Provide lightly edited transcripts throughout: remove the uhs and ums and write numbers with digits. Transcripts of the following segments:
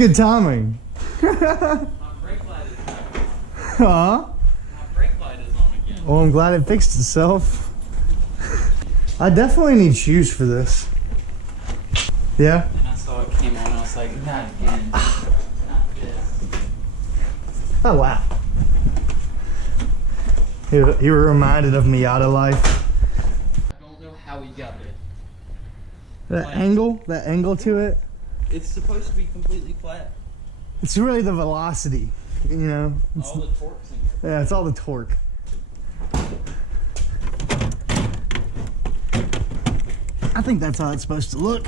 good timing. My brake light is back on. Huh? My brake light is on again. Well, I'm glad it fixed itself. I definitely need shoes for this. Yeah? And I saw it came on, I was like, not again. Not this. Oh, wow. You were reminded of Miata life. I don't know how he got it. That angle to it. It's supposed to be completely flat. It's really the velocity, you know? All the torque's in here. Yeah, it's all the torque. I think that's how it's supposed to look.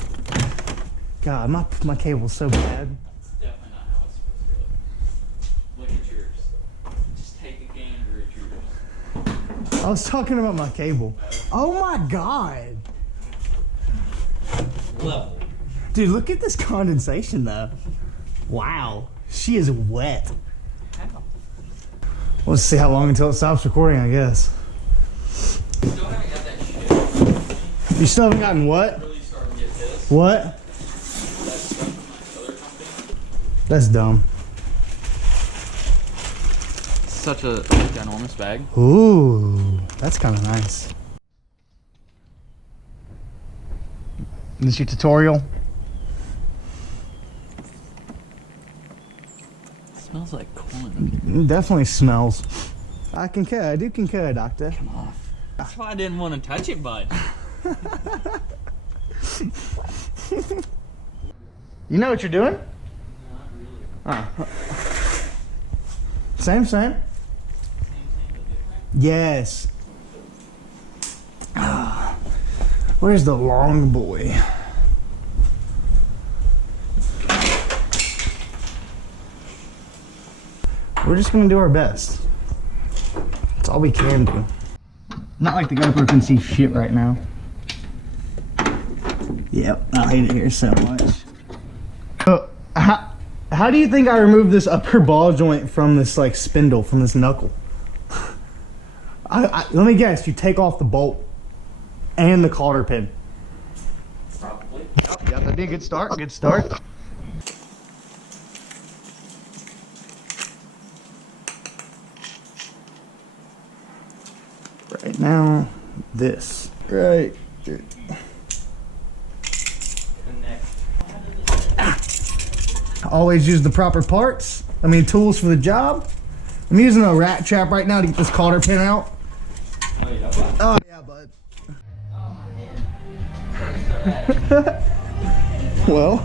God, my cable's so bad. It's definitely not how it's supposed to look. Look at yours. Just take a gander at yours. I was talking about my cable. Oh my God. Level. Dude, look at this condensation though. Wow, she is wet. How? Let's see how long until it stops recording, I guess. Still haven't got that shit. You still haven't gotten what? Really starting to get pissed. What? That stuff from my other company. That's dumb. Such a ginormous bag. Ooh, that's kind of nice. This your tutorial? Smells like corn. It definitely smells. I do concur, doctor. Come off. That's why I didn't want to touch it, bud. You know what you're doing? Not really. Oh. Same. Same thing, but different. Yes. Where's the long boy? We're just gonna do our best. That's all we can do. Not like the GoPro can see shit right now. Yep, I hate it here so much. How do you think I removed this upper ball joint from this like spindle, from this knuckle? Let me guess, you take off the bolt and the cotter pin. Probably. Yep, that'd be a good start. Good start. Right now, this. Right. Always use the proper parts. Tools for the job. I'm using a rat trap right now to get this cotter pin out. Oh yeah, bud. Oh yeah, bud. Oh my head. Well,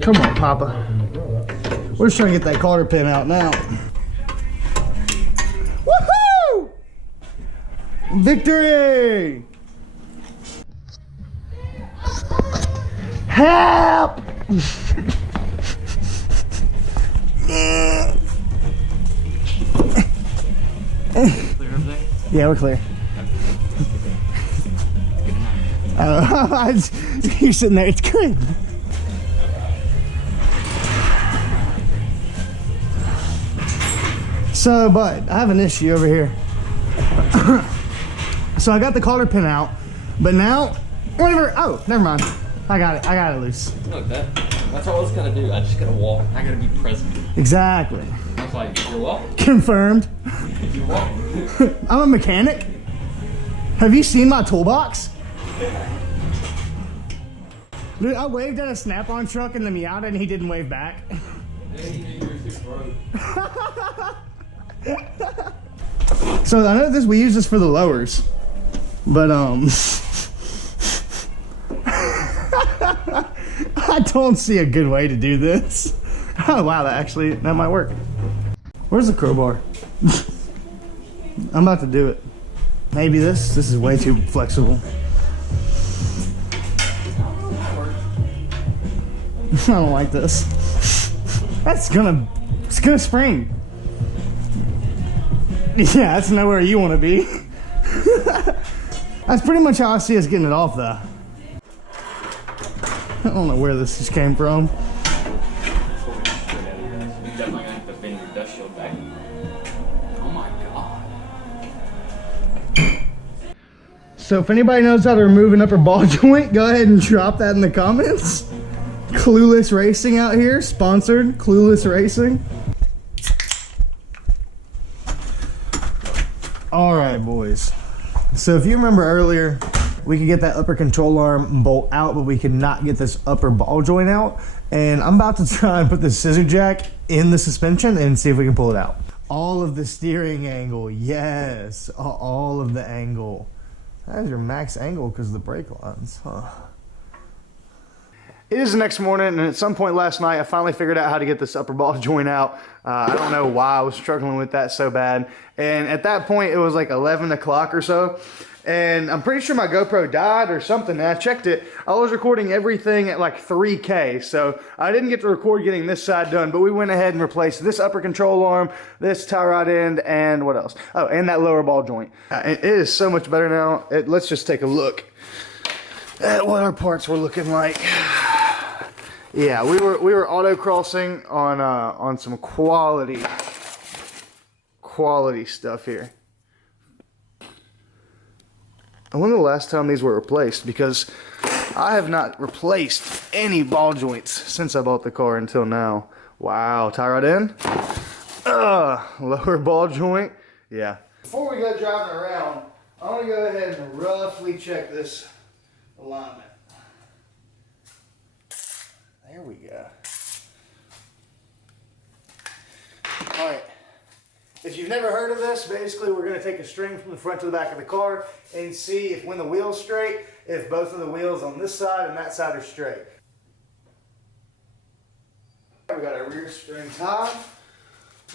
come on, Papa. We're just trying to get that cotter pin out now. Woohoo! Victory! Help! Clear everything? Yeah, we're clear. You're sitting there, it's good. So, bud, I have an issue over here. So I got the cotter pin out, but now, whatever. Oh, never mind. I got it loose. Look, that's all I was gonna do. I just gotta walk. I gotta be present. Exactly. I was like, you're welcome. Confirmed. You're welcome. I'm a mechanic. Have you seen my toolbox? Dude, I waved at a Snap-on truck in the Miata and he didn't wave back. So I know we use this for the lowers, but I don't see a good way to do this. Oh wow, that might work. Where's the crowbar? I'm about to do it. Maybe this is way too flexible. I don't like this. It's gonna spring. Yeah, that's nowhere you want to be. That's pretty much how I see us getting it off though. I don't know where this just came from. So if anybody knows how to remove an upper ball joint, go ahead and drop that in the comments. Clueless Racing out here, sponsored Clueless Racing. All right, boys. So if you remember earlier, we could get that upper control arm bolt out, but we could not get this upper ball joint out. And I'm about to try and put the scissor jack in the suspension and see if we can pull it out. All of the steering angle, yes, all of the angle. That is your max angle because of the brake lines, huh? It is the next morning, and at some point last night, I finally figured out how to get this upper ball joint out. I don't know why I was struggling with that so bad. And at that point, it was like 11 o'clock or so. And I'm pretty sure my GoPro died or something. And I checked it. I was recording everything at like 3K. So I didn't get to record getting this side done. But we went ahead and replaced this upper control arm, this tie rod end, and what else? Oh, and that lower ball joint. It is so much better now. Let's just take a look at what our parts were looking like. Yeah, we were autocrossing on some quality stuff here. I wonder the last time these were replaced, because I have not replaced any ball joints since I bought the car until now. Wow, tie rod end. Lower ball joint. Yeah. Before we go driving around, I want to go ahead and roughly check this alignment. There we go. All right. If you've never heard of this, basically we're going to take a string from the front to the back of the car and see if when the wheel's straight, if both of the wheels on this side and that side are straight. We got our rear string tied.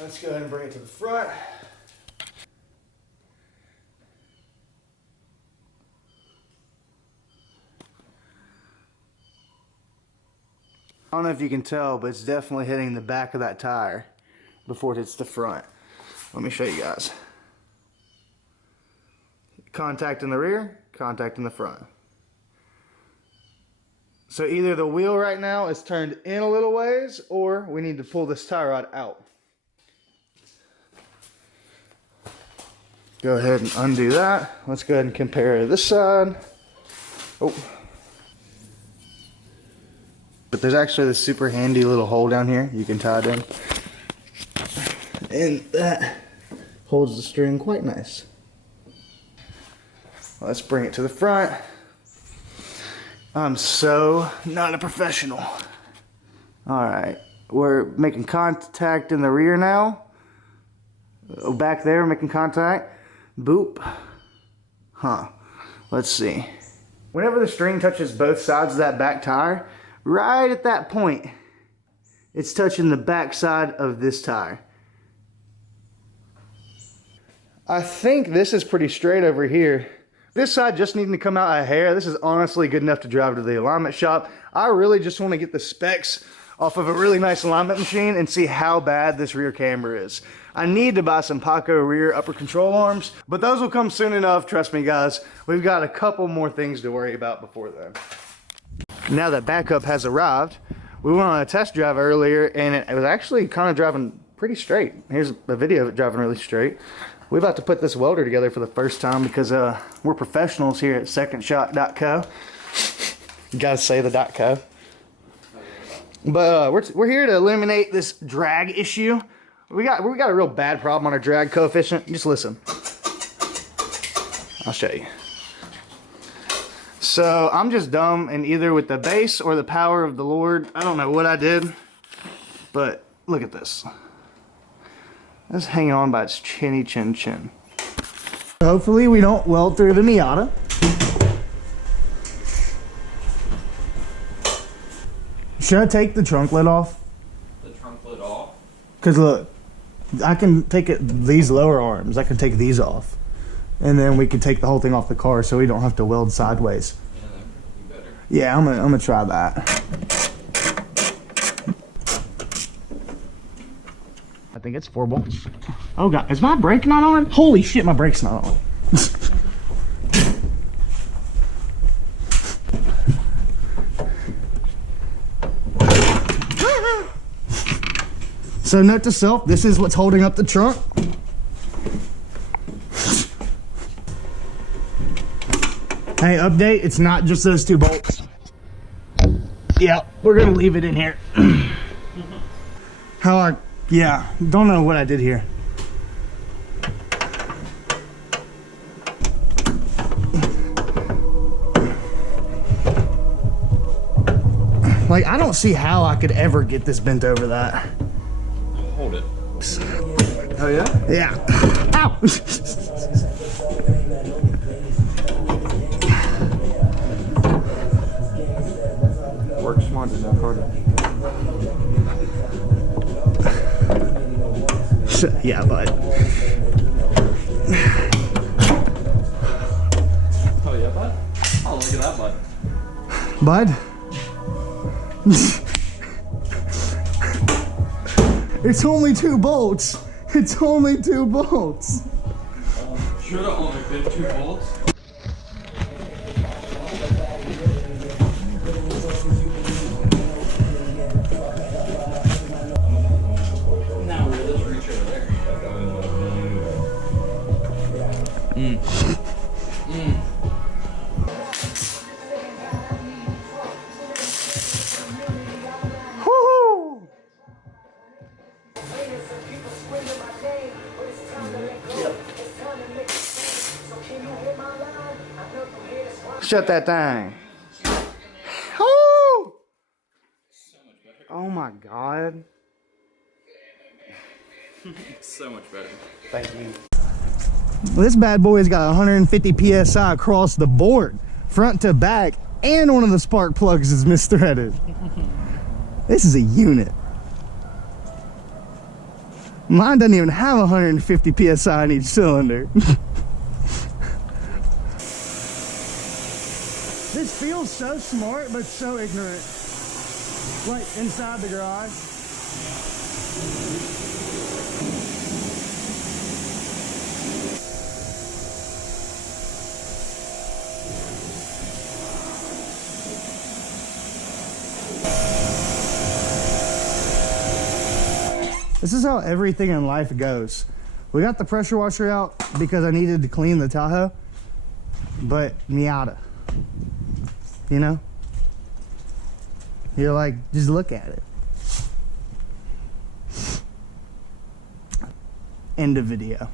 Let's go ahead and bring it to the front. I don't know if you can tell, but it's definitely hitting the back of that tire before it hits the front. Let me show you guys. Contact in the rear, contact in the front. So either the wheel right now is turned in a little ways, or we need to pull this tie rod out. Go ahead and undo that. Let's go ahead and compare this side. Oh. But there's actually this super handy little hole down here you can tie it in. And that holds the string quite nice. Let's bring it to the front. I'm so not a professional. Alright, we're making contact in the rear now. Back there, making contact. Boop. Huh. Let's see. Whenever the string touches both sides of that back tire, right at that point, it's touching the back side of this tire. I think this is pretty straight over here. This side just needing to come out a hair. This is honestly good enough to drive to the alignment shop. I really just want to get the specs off of a really nice alignment machine and see how bad this rear camber is. I need to buy some Paco rear upper control arms, but those will come soon enough, trust me guys. We've got a couple more things to worry about before then. Now that backup has arrived, we went on a test drive earlier and it was actually kind of driving pretty straight. Here's a video of it driving really straight. We're about to put this welder together for the first time because we're professionals here at secondshot.co. You gotta say the .co. But we're here to eliminate this drag issue. We got a real bad problem on our drag coefficient. Just listen. I'll show you. So I'm just dumb, and either with the bass or the power of the Lord, I don't know what I did, but look at this. It's hanging on by its chinny chin chin. Hopefully we don't weld through the Miata. Should I take the trunk lid off? The trunk lid off? Because look, I can take these lower arms, I can take these off. And then we can take the whole thing off the car so we don't have to weld sideways. Yeah, that could be better. Yeah, I'm gonna try that. I think it's 4 bolts. Oh god, is my brake not on? Holy shit, my brake's not on. So note to self, this is what's holding up the trunk. Hey, update, it's not just those 2 bolts. Yeah, we're gonna leave it in here. Yeah, don't know what I did here. Like, I don't see how I could ever get this bent over that. Hold it. Oh yeah? Yeah. Ow! Work smart enough, harder. Yeah, bud. Oh yeah, bud. Oh, look at that, bud. Bud? It's only 2 bolts. It's only 2 bolts. Should have only been 2 bolts. Now we'll just reach over there. Woohoo! Shut that thing. Woo! Oh my God. So much better. Thank you. This bad boy's got 150 PSI across the board, front to back, and one of the spark plugs is misthreaded. This is a unit. Mine doesn't even have 150 PSI in each cylinder. This feels so smart, but so ignorant. Like inside the garage. This is how everything in life goes. We got the pressure washer out because I needed to clean the Tahoe, but Miata, you know? You're like, just look at it. End of video.